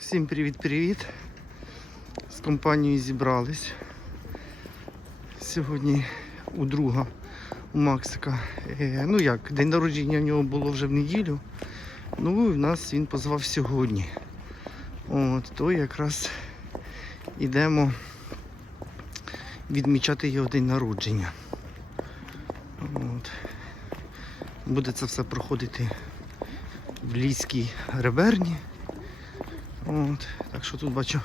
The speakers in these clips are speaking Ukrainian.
Всім привіт-привіт. З компанією зібрались. Сьогодні у друга у Максика. е, ну як, день народження в нього було вже в неділю. Ну і в нас він позвав сьогодні. От, то якраз ідемо відмічати його день народження. От. Буде це все проходити в Ліській реберні. От, так що тут бачу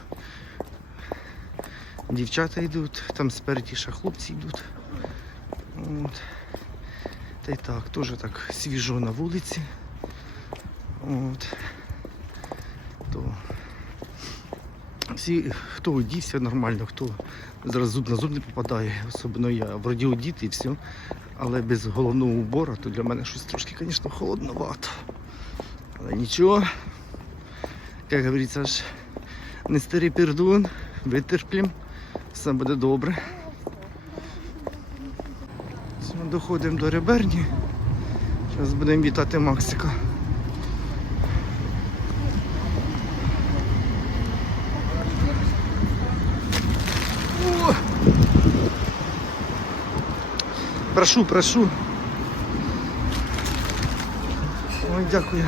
дівчата йдуть, там спереді ще хлопці йдуть. От. Та й так, теж так свіжо на вулиці. От. То всі, хто одівся нормально, хто зараз зуб на зуб не попадає, особливо я вроді одіти і все. Але без головного убору, то для мене щось трошки, звісно, холодновато. Але нічого, як говориться ж, не старий пердун, витерплім, все буде добре. Все, доходимо до реберні. Зараз будемо вітати Максика. Прошу, прошу. Ой, дякую.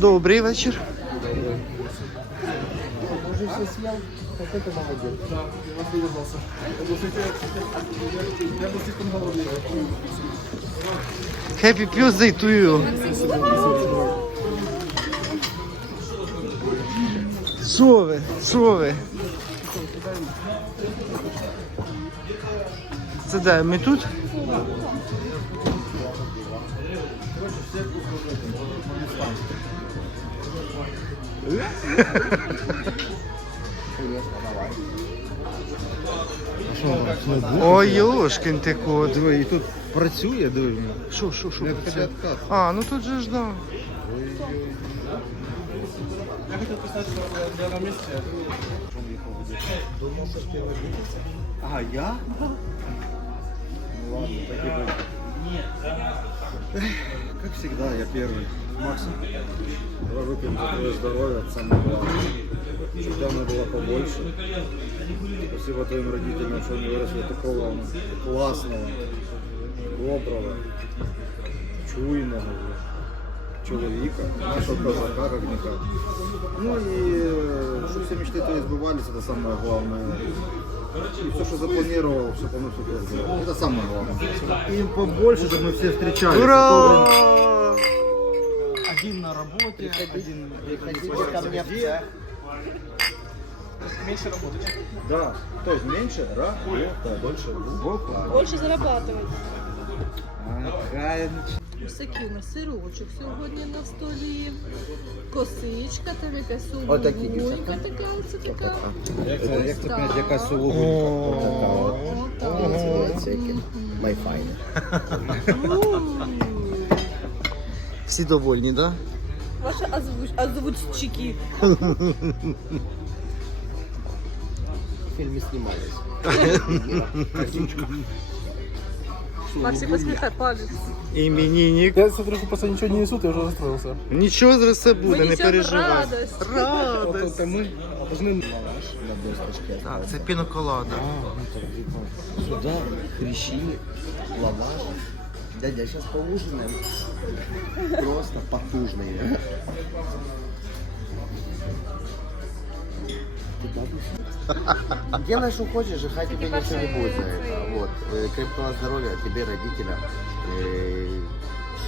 Добрий вечір. Happy birthday to you. Що ви? Що ви? Це де? Ми тут? Ой, Йошкін ти кот. Диви, і тут працює, диви. Що, що, що? Як працює? А, ну тут же ж да. Я хотел писать, что я на месте. А, я? Ну ладно, так и будет. Эх, Как всегда, я первый. Макс, давай выпьем за твое здоровье, это самое главное. Чтобы давно было побольше. Спасибо твоим родителям, что они выросли такого классного, доброго, чуйного человека, нашего казака как никак. Ну и э, чтобы все мечты твои сбывались, это самое главное. И все, что запланировал, все полностью сделал. Это самое главное. Им побольше, чтобы мы все встречались. Ура! Один на работе, один Приходите ко мне в цех. меньше работать. Да, то есть меньше работа, больше глубоко. Больше зарабатывать. Ага, Такий у нас сирочок сьогодні на столі. Косичка, там якась Отакі така, оце така. Це як так. Майфайна. Всі довольні, так? Да? Ваші озвуч- озвуччики. В фильме снимались. Максик, посміхай палець. Іменинник. Я смотрю, что просто ничего не несут, я уже расстроился. Нічого зараз все буде, Ми не несемо переживай. радость. Радость. Это мы должны... Так, це піноколада. Сюда хрящи, лаваш. Дядя, сейчас поужинаем. Просто потужные. Делай, что хочешь, и хай тебе ничего не будет за это. Вот. Э, Крепкого здоровья тебе, родителям. Э,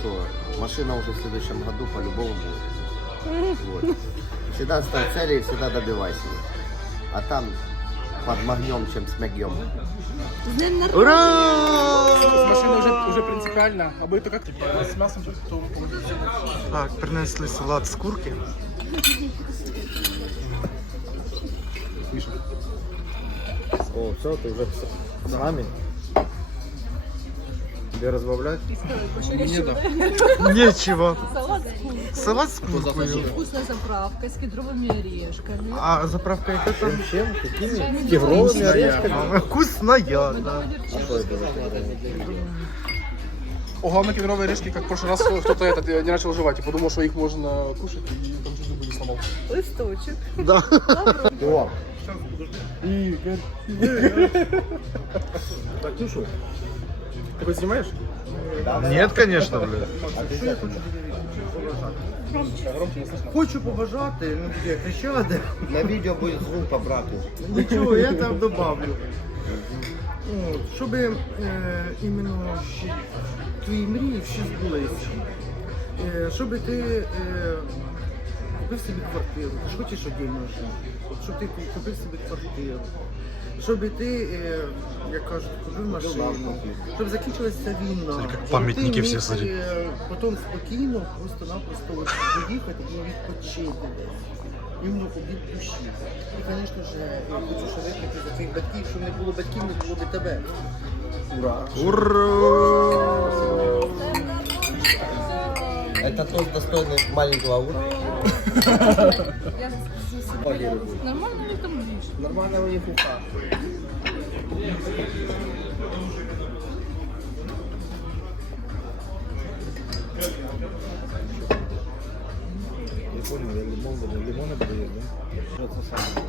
Что, машина уже в следующем году по-любому будет. Вот. Всегда ставь цели и всегда добивайся. А там подмагнем, чем народження. Ура! Машина уже, уже принципиально. А будет как типа с мясом, то. Так, принесли салат з курки. О, все, ты уже с нами. Тебе разбавлять? Нічого. Салат с куркой. Салат з Очень вкусная заправка с кедровыми орешками. А заправка яка там? Чем? Какими? Чай. орешками? А, Вкусная, да. А что это О, главное кедровые орешки, как в прошлый раз кто-то этот не начал жевать и подумал, что их можно кушать, и там чуть зубы не сломал. Листочек. Да. О, И, так, ну что? Ты хоть? Нет, конечно, блядь. Слышно. Хочу побажати, ну таке кричати. На видео будет звук по брату. Нічого, я там добавлю. От, Щоб е, іменно ще твої мрії всі збулися. Е, щоб ти е, купив собі квартиру, ти ж хочеш отдільно жити. Щоб ти купив собі квартиру. Щоб ти, е, як кажуть, купив машину, щоб закінчилася війна. Щоб пам'ятники ти всі міг, е, Потім спокійно, просто-напросто от поїхати і відпочити десь. Іменно від душі. І, звісно ж, я хочу ще випити за твоїх батьків, щоб не було батьків, не було би тебе. Ура! Ура! Это тост достойный маленького уровня. Нормально ли там? Нормально у них уха. понял, я лимон буду, лимоны буду есть, да? Это самое.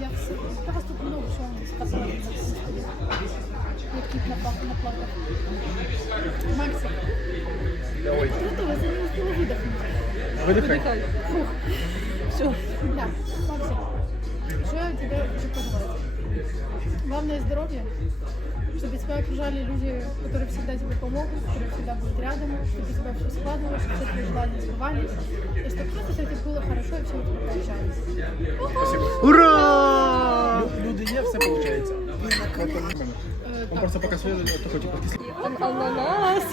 Я все, я вас тут много чего спасается. Каких наплаток, наплаток. Максик, Давай. круто, я за не успела выдохнуть. Выдыхай. Фух. Все. Да, Максик, что я тебе хочу пожелать? Главное здоровье, чтобы тебя окружали люди, которые всегда тебе помогут, которые всегда будут рядом, чтобы у тебя все складывалось, чтобы все твои желания сбывались, и чтобы просто все это было хорошо и все у тебя получалось. Ура! Люди є, все получается. Э, Он так. просто пока своє такой, типа, кислый. Ананас.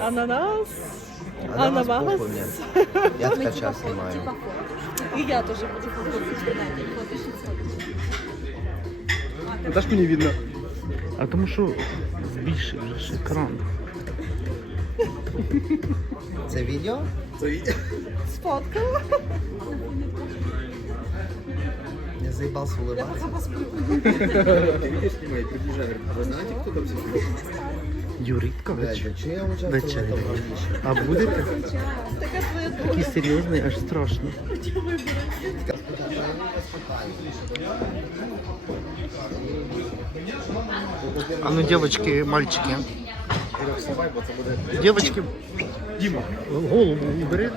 Ананас. Ананас. Я скача снимаю. И я тоже потихоньку вспоминаю. Наташку не видно. А тому що збільшив вже ж екран. Це відео? Сфоткала. Я заебался улыбаться. Видео снимай, приближай. Вы знаете, кто там сидит? Юритка, ви Начальник. а будете? Такий серйозний, аж страшно. А ну, девочки, мальчики. Девочки, Дима. голову убери.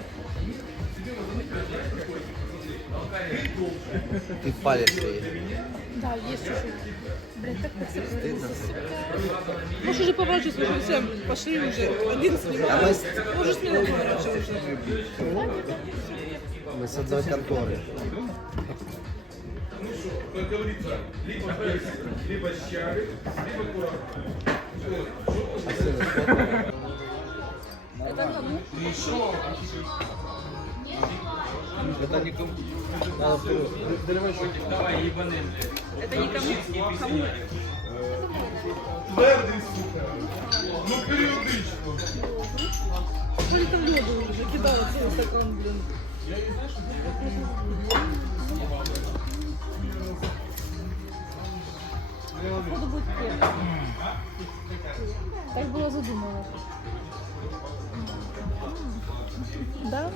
Ты палец есть. Да, есть чуть-чуть. Блин, так красиво. Стыдно. Можешь уже поворачиваться, уже все, пошли уже. Один А мы, снимает. с- Можешь смело поворачиваться. мы с одной конторы. Это кому? Это никому. Надо вторую. Доливай еще. Это никому. Кому? Сколько там лёда уже кидала целый стакан, блин. Походу будет крепко. Так было задумано. Да,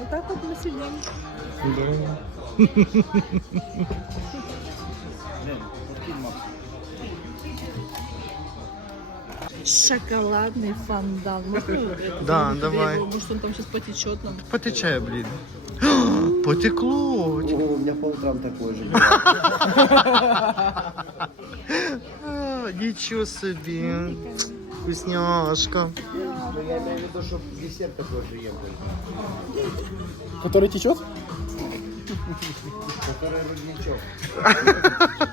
вот так вот мы сидим. Шоколадный фондан. Можно Да, это давай. его? Может он там сейчас потечет нам? Потече, блін. Потекло. О, у меня по утрам такой же. был. А, Нічого собі. Вкусняшка. Ну, я имею в виду, что десерт такой же ем. Который течет? Который рудничок.